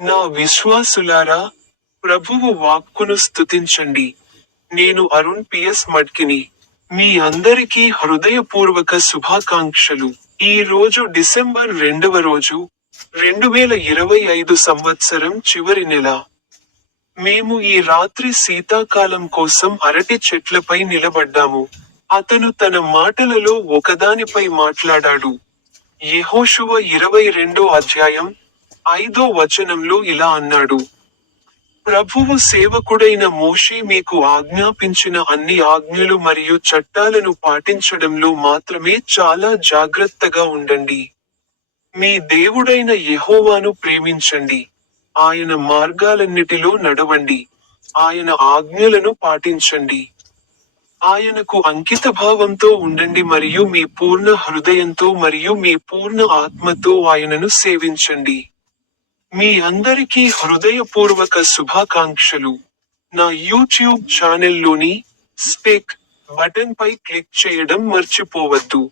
నా విశ్వాసులారా ప్రభువు వాక్కును స్తుతించండి. నేను అరుణ్ పిఎస్ మడ్కిని. మీ అందరికీ హృదయపూర్వక శుభాకాంక్షలు. ఈ రోజు డిసెంబర్ రెండవ రోజు రెండు వేల ఇరవై ఐదు సంవత్సరం చివరి నెల. మేము ఈ రాత్రి శీతాకాలం కోసం అరటి చెట్లపై నిలబడ్డాము. అతను తన మాటలలో ఒకదానిపై మాట్లాడాడు. యహోషువ ఇరవై రెండో అధ్యాయం ఐదో వచనంలో ఇలా అన్నాడు. ప్రభువు సేవకుడైన మోషే మీకు ఆజ్ఞాపించిన అన్ని ఆజ్ఞలు మరియు చట్టాలను పాటించడంలో మాత్రమే చాలా జాగ్రత్తగా ఉండండి. మీ దేవుడైన యహోవాను ప్రేమించండి. ఆయన మార్గాలన్నిటిలో నడవండి. ఆయన ఆజ్ఞలను పాటించండి. ఆయనకు అంకిత భావంతో ఉండండి మరియు మీ పూర్ణ హృదయంతో మరియు మీ పూర్ణ ఆత్మతో ఆయనను సేవించండి. మీ అందరికీ హృదయపూర్వక శుభాకాంక్షలు. నా యూట్యూబ్ ఛానల్లోని స్పెక్ బటన్పై క్లిక్ చేయడం మర్చిపోవద్దు.